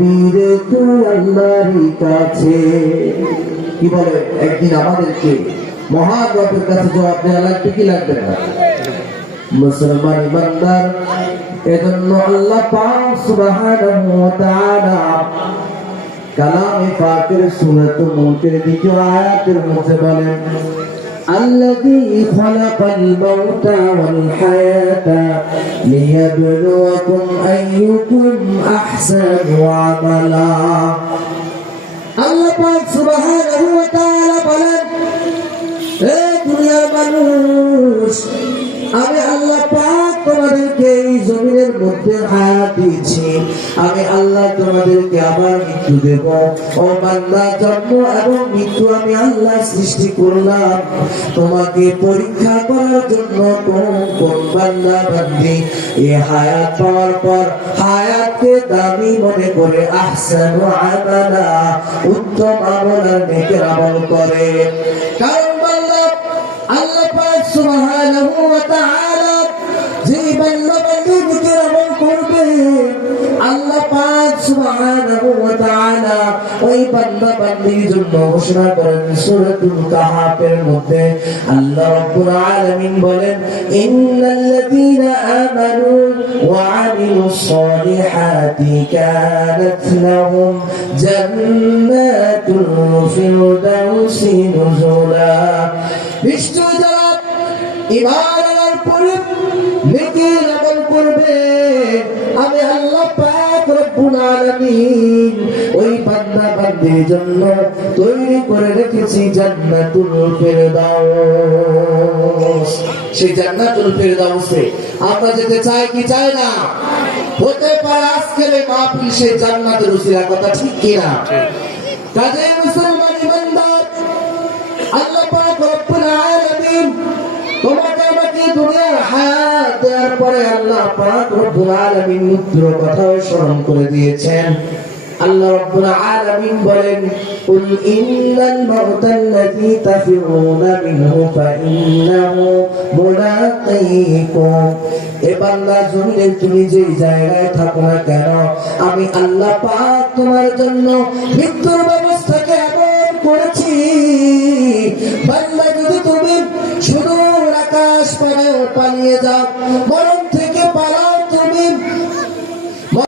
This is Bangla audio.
নিবি রে তুই আল্লাহর কাছে। কি বলে? একদিন আমাদেরকে মহান রবের কাছে জবাব দেওয়া লাগবে কি লাগবে না? মুসলমান ইমানদার, এজন্য আল্লাহ পাক সুবহানাহু ওয়া তাআলা কালামে পাকের সূরাত মুলকের দ্বিতীয় আয়াতের মধ্যে বলেন الذي خلق الموت والحياة ليبلوكم أيكم أحسن عملا আল্লাহ পাক সুবহানাহু ওয়া তাআলা বলেন হে দুনিয়ার মানুষ আমি আল্লাহ পাক তোমাদেরকে এই জমিনের মধ্যে হায়াত দিয়েছি। আমি আল্লাহ তোমাদেরকে আবার মৃত্যু দেব। ও বান্দা, জন্ম এবং মৃত্যু আমি আল্লাহ সৃষ্টি করলাম। তোমাকে পরীক্ষা করার জন্য কোন কোন বান্দা বান্দি? এই হায়াত পাওয়ার পর হায়াতকে দামি মনে করে আহসান উত্তম আমলার নেকের আমল করে। কারণ সুবহানাহু ওয়া তাআলা ওই বান্দা বান্দির জন্য ঘোষণা করেন সূরাতুল কাহাফের মধ্যে। আল্লাহ রাব্বুল আলামিন বলেন, ইন্নাল্লাযীনা আমানু ওয়া আমিলুস সালিহাতি কানাত লাহুম জান্নাতুল ফিরদাউসি নুজুলা। নিশ্চয় যারা ইমান ওই জন্য তৈরি করে রেখেছি জান্নাতুল সেই জান্নাতুল আমরা যেতে চাই কি চাই না? হতে পারে আজকের এই মাহফিল সেই জান্নাতের কথা, ঠিক কিনা? কাজে মুসলমান ইমানদার আল্লাহ পাক রব্বুল আলামিন তোমাকে আমাকে দুনিয়ার দেওয়ার পরে আল্লাহ পাক রব্বুল আলামিন মৃত্যুর কথা স্মরণ করে দিয়েছেন। আল্লাহ রব্বুল আলামিন বলেন, কুল ইন্নাল মাউতা আল্লাযী তাফিরুনা মিনহু ফাইন্নাহু মুলাকীকুম এ বান্দা জমিনে তুমি যে জায়গায় থাকো না কেন, আমি আল্লাহ পাক তোমার জন্য মৃত্যুর ব্যবস্থাকে এমন করেছি পালিয়ে যান মরণ থেকে